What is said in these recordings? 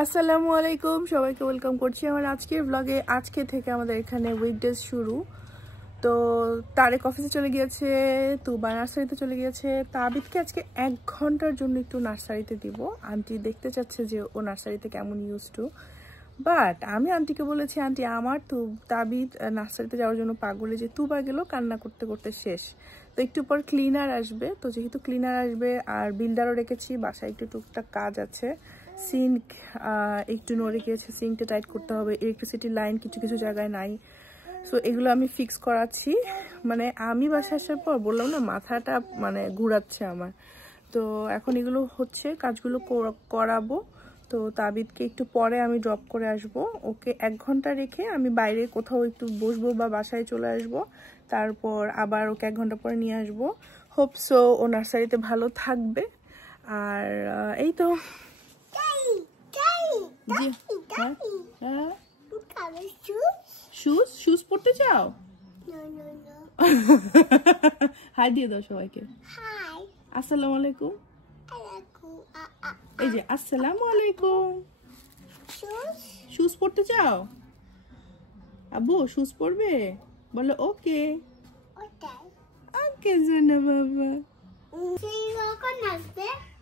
আসসালামু আলাইকুম, সবাইকে ওয়েলকাম করছি আমার আজকের ব্লগে। আজকে থেকে আমাদের এখানে উইকডেজ শুরু। তো তারেক অফিসে চলে গিয়েছে, তুবা নার্সারিতে চলে গিয়েছে। তাবিদকে আজকে 1 ঘন্টার জন্য একটু নার্সারিতে দিব। আন্টি দেখতে চাচ্ছে যে ও নার্সারিতে কেমন ইউজ টু। বাট আমি আন্টিকে বলেছি, আন্টি আমার তাবিদ নার্সারিতে যাওয়ার জন্য পাগলে, যে তুবা গেল কান্না করতে করতে শেষ। তো একটু পর ক্লিনার আসবে, তো যেহেতু ক্লিনার আসবে আর বিল্ডারও রেখেছি, বাসায় একটু টুকটাক কাজ আছে। সিঙ্ক একটু নড়ে গিয়েছে, সিঙ্কটা টাইট করতে হবে। ইলেকট্রিসিটি লাইন কিছু কিছু জায়গায় নাই, সো এগুলো আমি ফিক্স করাচ্ছি। মানে আমি বাসায় আসার পর বললাম না, মাথাটা মানে ঘুরাচ্ছে আমার। তো এখন এগুলো হচ্ছে, কাজগুলো করাবো। তো তাবিদকে একটু পরে আমি ড্রপ করে আসব। ওকে 1 ঘন্টা রেখে আমি বাইরে কোথাও একটু বসবো বা বাসায় চলে আসব। তারপর আবার ওকে 1 ঘন্টা পরে নিয়ে আসবো। হোপ সো ও নার্সারিতে ভালো থাকবে। আর এই তো জি, হ্যাঁ শুজ পড়তে চাও? হাই দিয়ে দাও সবাইকে। আসসালামু আলাইকুম। এই যে আসসালামু আলাইকুম। শুজ পড়তে চাও? আব্বু শুজ পরবে? বলো ওকে। ওকে সোনা বাবা।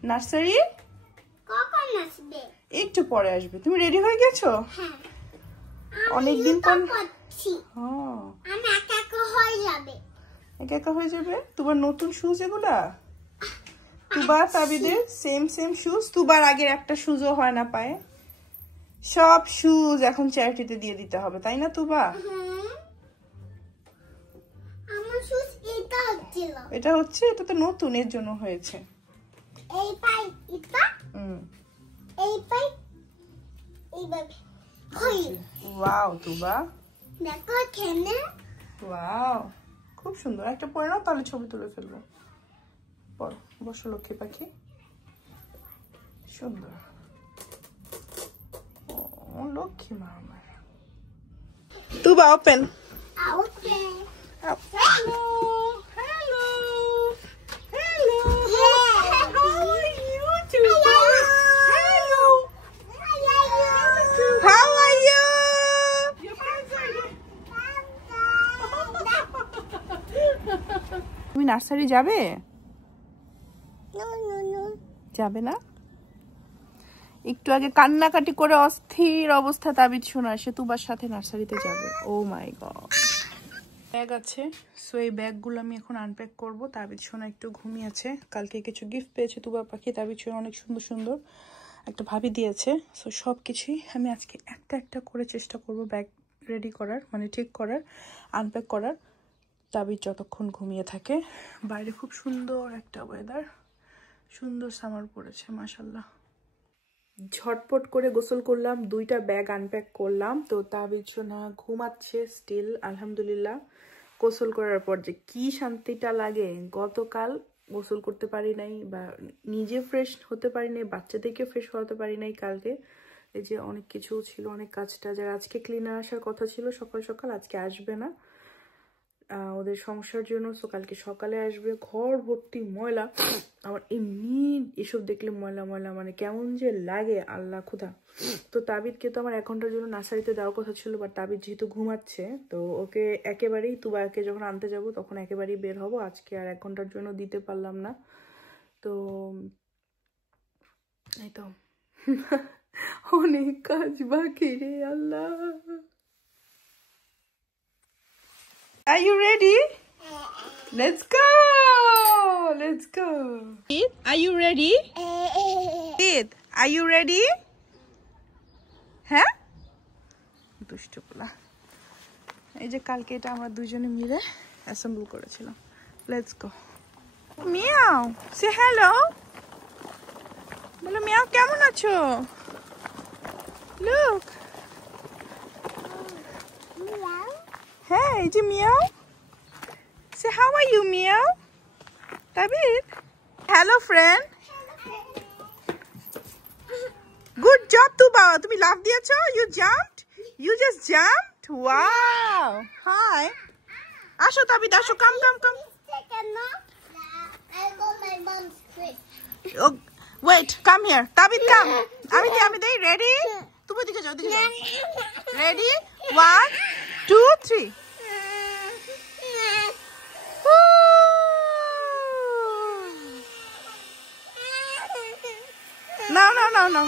নার্সারি কখন আসবে? একটু পরে আসবে। তুমি রেডি হয়ে গেছো? হ্যাঁ, অনেকদিন পর। আমি একা একা হয়ে যাবে। একা একা হয়ে যাবে? তোমার নতুন শুজ এগুলা? তুবা তাবিদের সেম শুজ। তুবার আগের একটা শুজও হয় না পায়ে। সব শুজ এখন চ্যারিটিতে দিয়ে দিতে হবে, তাই না তুবা? আমার শুজ এটা হচ্ছিল। এটা হচ্ছে, এটা তো নতুন, এর জন্য হয়েছে। এই পাই এটা, এই পাই এইভাবে হই। ওয়াও তুবা, দেখো এখানে। ওয়াও খুব সুন্দর। একটা পরে নাও, তাহলে ছবি তুলে ফেলবো। বসো লক্ষ্মী পাখি, সুন্দর। ও লক্ষ্মী মা আমার। Tuba open. Open. Hello hello hello. How are you, Tuba? Hello. How are you? Your friends are here. তুমি নার্সারি যাবে? যাবে না? একটু আগে কান্নাকাটি করে অস্থির অবস্থা তাবিদ শোনা, সে তুবার সাথে নার্সারিতে যাবে। ও মাই গড। ব্যাগ আছে, সো এই ব্যাগগুলো আমি এখন আনপ্যাক করবো। তাবিদ সোনা একটু ঘুমিয়েছে। কালকে কিছু গিফট পেয়েছে তুবা পাখি। তাবিদ সোনা অনেক সুন্দর সুন্দর একটা ভাবি দিয়েছে। সো সব কিছুই আমি আজকে একটা একটা করে চেষ্টা করব ব্যাগ রেডি করার, মানে ঠিক করার, আনপ্যাক করার। তাবিদ যতক্ষণ ঘুমিয়ে থাকে। বাইরে খুব সুন্দর একটা ওয়েদার, সুন্দর সামার পড়েছে মাশাল্লাহ। ঝটপট করে গোসল করলাম, 2টা ব্যাগ আনপ্যাক করলাম। তো তাবিদ সোনা ঘুমাচ্ছে স্টিল, আলহামদুলিল্লাহ। গোসল করার পর যে কি শান্তিটা লাগে। গতকাল গোসল করতে পারি নাই, বা নিজে ফ্রেশ হতে পারি নাই, বাচ্চাদেরকে ফ্রেশ হতে পারি নাই কালকে। এই যে অনেক কিছু ছিল, অনেক কাজটা, যারা আজকে ক্লিনার আসার কথা ছিল সকাল সকাল, আজকে আসবে না ওদের সমস্যার জন্য। সো কালকে সকালে আসবে। ঘর ভর্তি ময়লা। আমার এমনি এসব দেখলে ময়লা ময়লা মানে কেমন যে লাগে আল্লাহ খুদা। তো তাবিদকে তো আমার 1 ঘন্টার জন্য নার্সারিতে দেওয়ার কথা ছিল, বাট তাবিদ যেহেতু ঘুমাচ্ছে, তো ওকে একেবারেই তুবাকে যখন আনতে যাব তখন একেবারেই বের হব। আজকে আর 1 ঘন্টার জন্য দিতে পারলাম না। তো এই তো অনেক কাজ বাকি রে আল্লাহ। Are you ready? Let's go! Let's go! Are you ready? Are you ready? হ্যাঁ দুষ্ট পোলা। এই যে কালকে এটা আমরা দুজনে মিলে অ্যাসেম্বল করেছিলাম। Let's go! মিয়াও, সে হ্যালো। বলো মিয়াও, কেমন আছো? Look! Hey, is it Meow? Say, how are you, Meow? Tabid? Hello, friend. Good job, Tuba. Tumi laugh diyecho? You jumped? You just jumped? Wow. Hi. Asho, Tabid, asho. Come. I'll go my mom's place. Oh, wait, come here. Tabid, come. Amide, ready? ওদিকে যাও ready 1 2 3 No, no, no, no.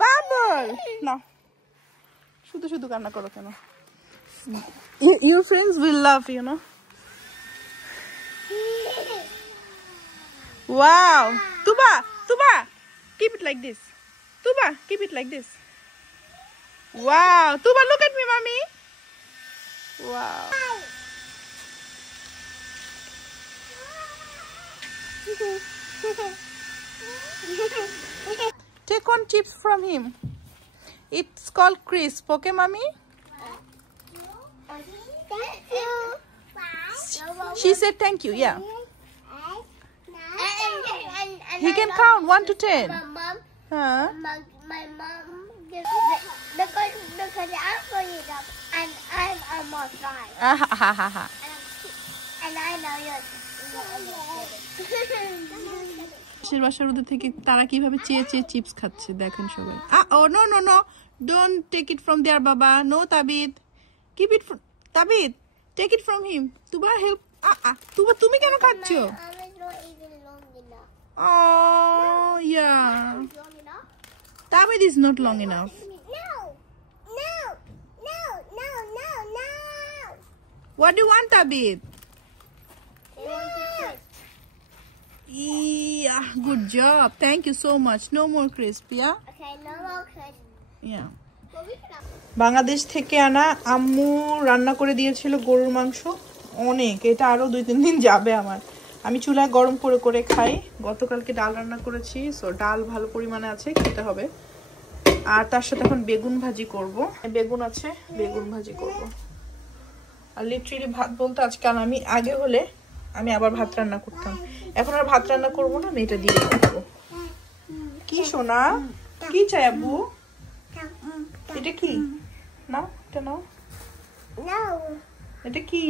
Bubble. No. শুধু কান্না করো কেন? Your friends will love you, know. Wow. Tuba, keep it like this. Tuba, keep it like this. Wow. Tuba, look at me, mommy. Wow. Take one chips from him. It's called crisp, okay, mommy? Thank you. She said thank you, yeah. And He can count 1 to 10. My mom, Huh? my mom, because I'm going up and I'm almost 5. Ah, ha, ha, ha, ha. And I know you're. পাশের বাসার ওদের থেকে তারা কিভাবে চেয়ে চেয়ে chips খাচ্ছে দেখেন সবাই oh no no no don't take it from there বাবা no Tabid keep it Tabid take it from him Tuba help Tuba তুমি কেন খাচ্ছো oh yeah Tabid is not long enough What do you want, Tabit? Yeah, good job. Thank you so much. No more crisp, yeah? Okay, no more crisp. Yeah. Bangladesh থেকে আনা আম্মু রান্না করে দিয়েছিল গরুর মাংস অনেক এটা আরো 2-3 দিন যাবে আমার আমি চুলায় গরম করে করে খাই গতকালকে ডাল রান্না করেছি সো ডাল ভালো পরিমাণে আছে খেতে হবে আর তার সাথে এখন বেগুন ভাজি করব বেগুন আছে বেগুন ভাজি করব আর লিটারালি ভাত বলতে আজকে আমি আগে হলে আমি আবার ভাত রান্না করতাম এখন আর ভাত রান্না করব না আমি এটা দিয়ে খাবো কি সোনা কি চাই আব্বু এটা কি না এটা নাও No. এটা কি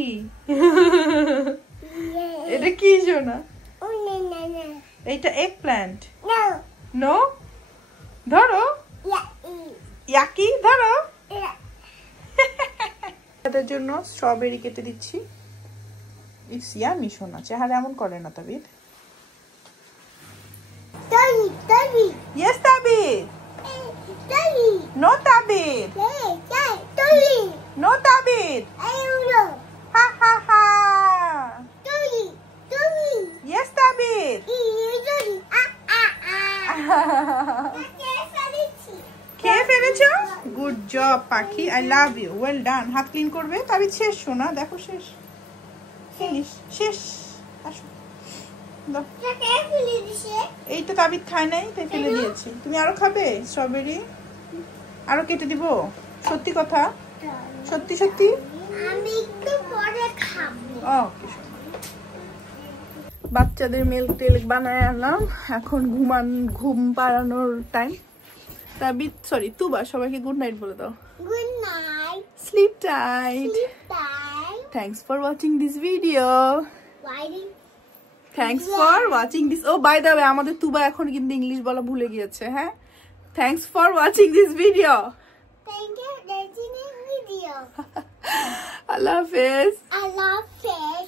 এটা কি সোনা Oh, no, no, no. এটা এগ প্ল্যান্ট No. নো ধরো Yeah. ইয়াকি ধরো Yeah. এটার জন্য স্ট্রবেরি কেটে দিচ্ছি ইটস ইয়ামি সোনা চেহারা এমন করে না Tabid Daddy. Yes Tabid Daddy. No Tabid Daddy. No Tabid I don't know. হা হা হা Daddy. Yes Tabid Daddy. খেয়ে ফেলেছো গুড জব পাখি I love you well done হাত ক্লিন করবে তাবিদ শেষ সোনা দেখো শেষ ফিনিশ শেষ আসো দাও এই তো তাবিদ খায় নাই তাই ফেলে দিয়েছি তুমি আরো খাবে স্ট্রবেরি আরো কেটে দিব সত্যি কথা সত্যি সত্যি আমি একটু পরে খাবো ওকে বাচ্চাদের মিল্ক টেক বানায় আনলাম এখন ঘুম পাড়ানোর টাইম তাবিদ সরি তুবা সবাইকে গুড নাইট বলে দাও good night sleep tight bye thanks for watching this video ওয়াইডিং thanks for watching this oh by the way আমাদের তুবা এখন কিন্তু ইংলিশ বলা ভুলে গিয়েছে হ্যাঁ thanks for watching this video thank you for watching this video আল্লাহ হাফেজ আল্লাহ হাফেজ